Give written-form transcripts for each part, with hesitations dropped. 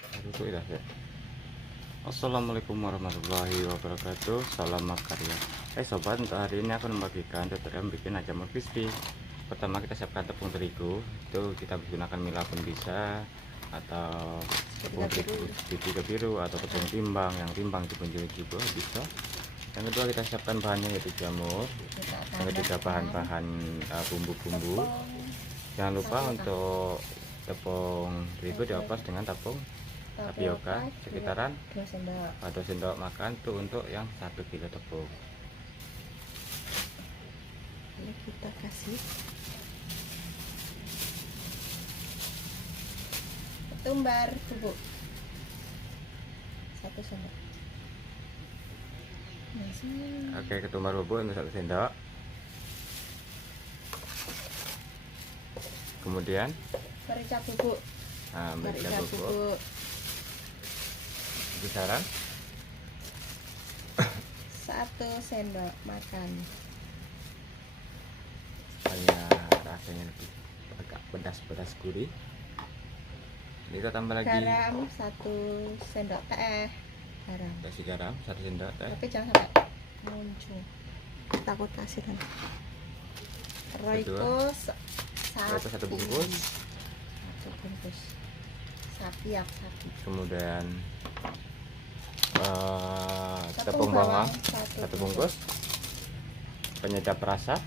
Duduk ya. Assalamualaikum warahmatullahi wabarakatuh. Salam makarya. Sobat, untuk hari ini aku membagikan tutorial bikin jamur crispy. Pertama kita siapkan tepung terigu. Itu kita menggunakan mila pun bisa, atau tepung terigu segitiga biru, atau tepung timbang. Yang timbang itu pun juga bisa. Yang kedua kita siapkan bahannya yaitu jamur. Yang ketiga bahan-bahan bumbu-bumbu. Jangan lupa untuk tepung terigu dioplos dengan tepung tapioka sekitaran 2 sendok makan tuh untuk yang 1 kilo tepung. Ini kita kasih ketumbar bubuk 1 sendok. Oke, ketumbar bubuk untuk 1 sendok. Kemudian merica bubuk. Merica bubuk kisaran 1 sendok makan supaya rasanya lebih agak pedas-pedas gurih. Ini kita tambah lagi garam 1 sendok teh. Kasih garam 1 sendok teh, tapi jangan sampai muncul, takut kasih kan. Royco 1 bungkus. 1 bungkus sapi. Kemudian tepung bawang 1 bungkus, penyedap rasa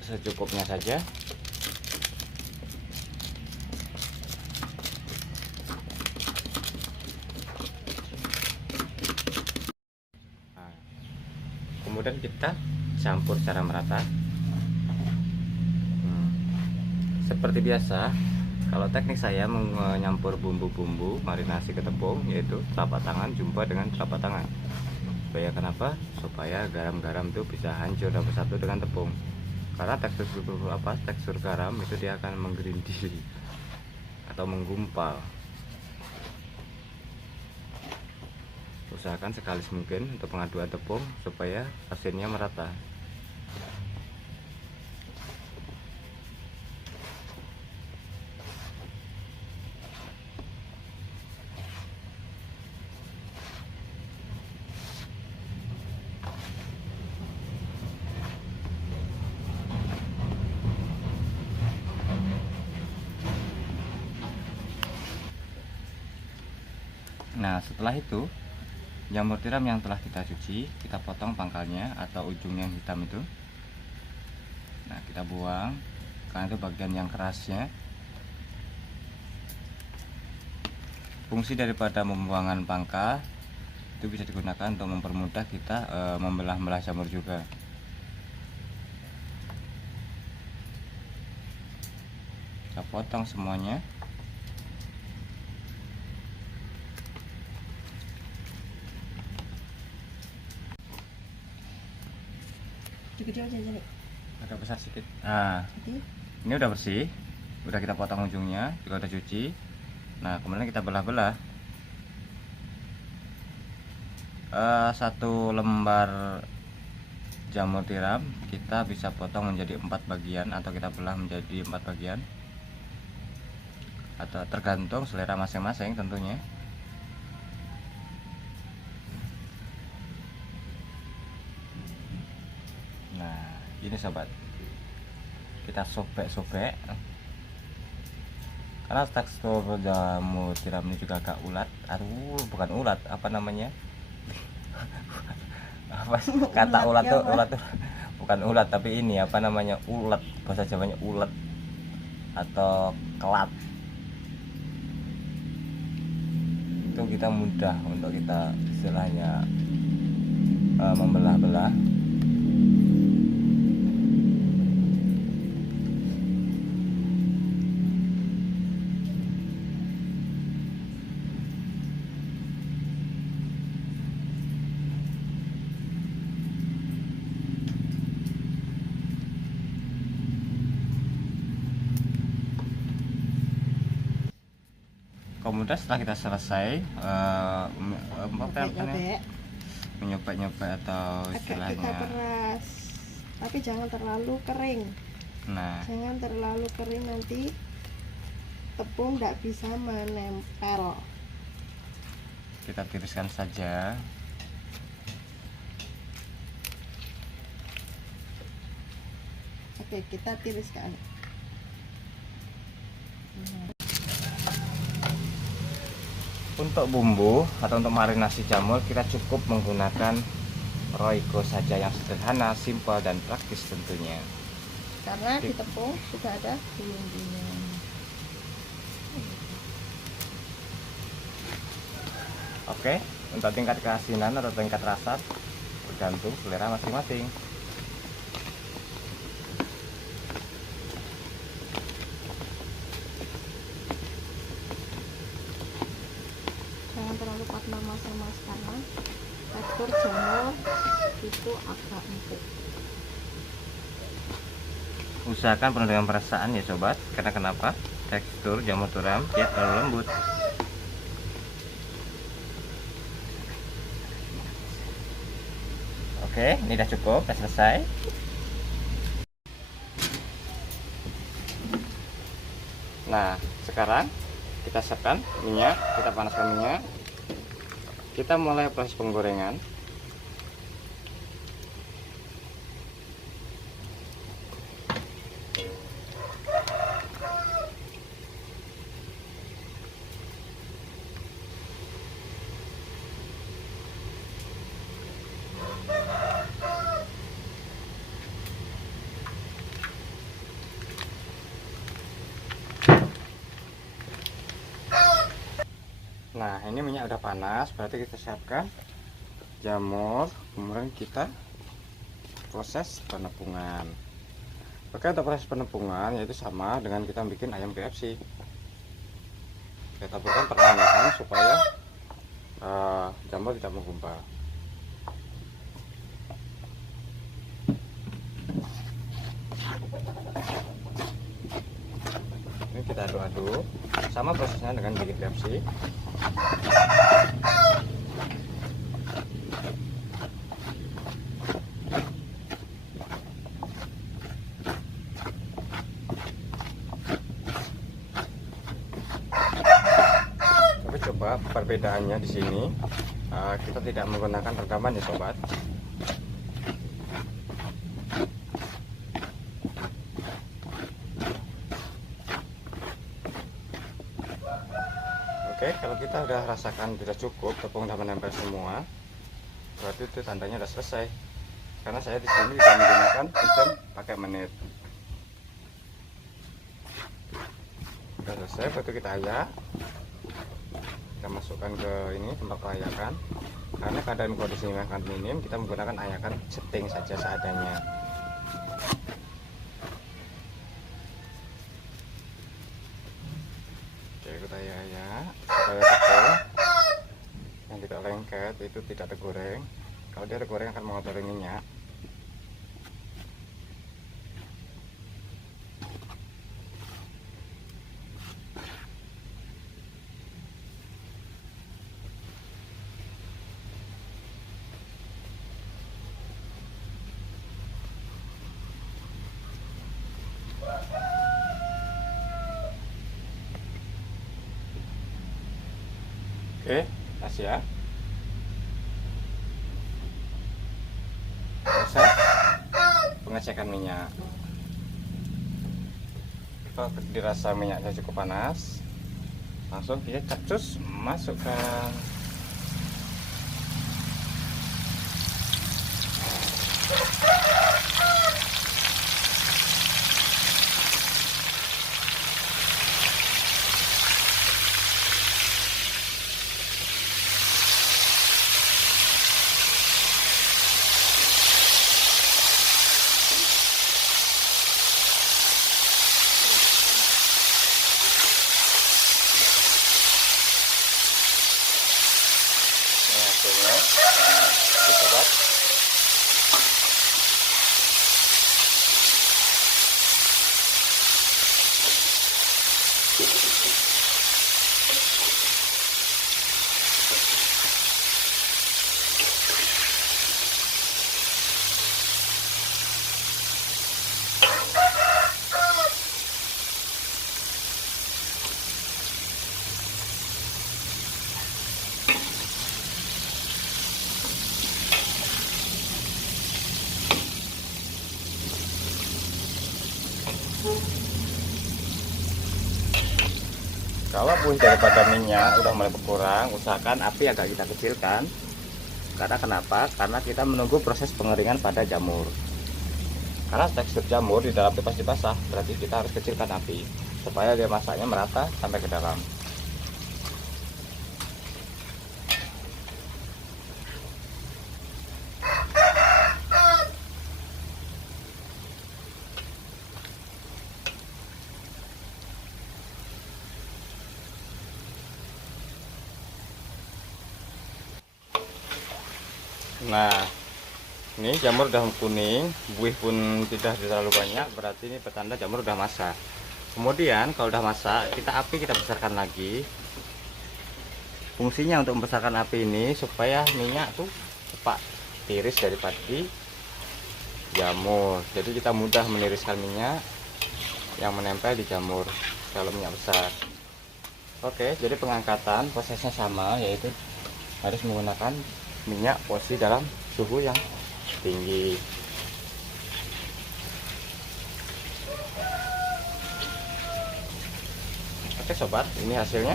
secukupnya saja. Kemudian kita campur secara merata. Seperti biasa, kalau teknik saya menyampur bumbu-bumbu marinasi ke tepung, yaitu telapak tangan jumpa dengan telapak tangan. Supaya kenapa? Supaya garam-garam itu bisa hancur dan bersatu dengan tepung. Karena tekstur garam itu dia akan menggerindil atau menggumpal. Usahakan sekali mungkin untuk pengaduan tepung supaya hasilnya merata. Nah, setelah itu jamur tiram yang telah kita cuci, kita potong pangkalnya atau ujung yang hitam itu. Nah, kita buang karena itu bagian yang kerasnya. Fungsi daripada pembuangan pangkal itu bisa digunakan untuk mempermudah kita membelah-belah jamur juga. Kita potong semuanya. Agak besar sedikit. Nah, ini udah bersih, udah kita potong ujungnya, juga udah cuci. Nah, kemudian kita belah-belah. 1 lembar jamur tiram kita bisa potong menjadi 4 bagian, atau kita belah menjadi 4 bagian, atau tergantung selera masing-masing tentunya. Nah, ini sobat, kita sobek-sobek karena tekstur jamur tiram ini juga agak ulat. Bukan ulat, apa namanya? Apa kata ulat tuh? Ulat tuh bukan ulat, tapi ini apa namanya, ulet, bahasa Jawanya ulet atau kelat. Itu kita mudah untuk kita istilahnya membelah-belah. Kemudian setelah kita selesai menyobek-nyobek atau istilahnya keras, tapi jangan terlalu kering. Nah, jangan terlalu kering, nanti tepung tidak bisa menempel. Kita tiriskan saja. Oke, kita tiriskan. Untuk bumbu atau untuk marinasi jamur kita cukup menggunakan Royco saja yang sederhana, simpel dan praktis tentunya. Karena di tepung sudah ada bumbunya. Oke, untuk tingkat keasinan atau tingkat rasa tergantung selera masing-masing. Jangan terlalu patna mas karena tekstur jamur itu agak empuk. Usahakan penuh dengan perasaan ya sobat, karena kenapa? Tekstur jamur tiram dia terlalu lembut. Oke, ini udah cukup, udah selesai. Nah, sekarang kita siapkan minyak, kita panaskan minyak. Kita mulai proses penggorengan. Nah, ini minyak udah panas, berarti kita siapkan jamur, kemudian kita proses penepungan. Oke, untuk proses penepungan yaitu sama dengan kita bikin ayam KFC. Kita taburkan perlahan-lahan supaya jamur tidak menggumpal. Ini kita aduk-aduk, sama prosesnya dengan bikin KFC. Tapi coba perbedaannya di sini, kita tidak menggunakan redaman ya sobat. Oke, kalau kita udah rasakan tidak cukup, tepung udah menempel semua, berarti itu tandanya udah selesai. Karena saya di sini bisa menggunakan sistem pakai menit. Udah selesai, berarti kita ayak. Kita masukkan ke ini tempat pelayakan. Karena keadaan kondisinya akan minim, kita menggunakan ayakan setting saja seadanya. Oke, kita ayak supaya tepung yang tidak lengket itu tidak tergoreng. Kalau dia tergoreng akan mengotori minyak. Oke, kasih ya. Proses pengecekan minyak. Kalau dirasa minyaknya cukup panas, langsung kita capcus masukkan. Hasilnya ini sobat. Kalau buih daripada minyak udah mulai berkurang, usahakan api agak kita kecilkan. Karena kenapa? Karena kita menunggu proses pengeringan pada jamur. Karena tekstur jamur di dalam itu pasti basah, berarti kita harus kecilkan api supaya dia masaknya merata sampai ke dalam. Nah, ini jamur udah kuning, buih pun tidak terlalu banyak, berarti ini petanda jamur udah masak. Kemudian kalau udah masak, kita besarkan lagi. Fungsinya untuk membesarkan api ini supaya minyak tuh cepat tiris daripada di jamur. Jadi kita mudah meniriskan minyak yang menempel di jamur kalau minyak besar. Oke, jadi pengangkatan prosesnya sama, yaitu harus menggunakan minyak posisi dalam suhu yang tinggi. Oke sobat, ini hasilnya.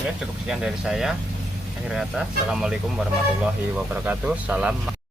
Oke, cukup sekian dari saya. Akhir kata, assalamualaikum warahmatullahi wabarakatuh. Salam.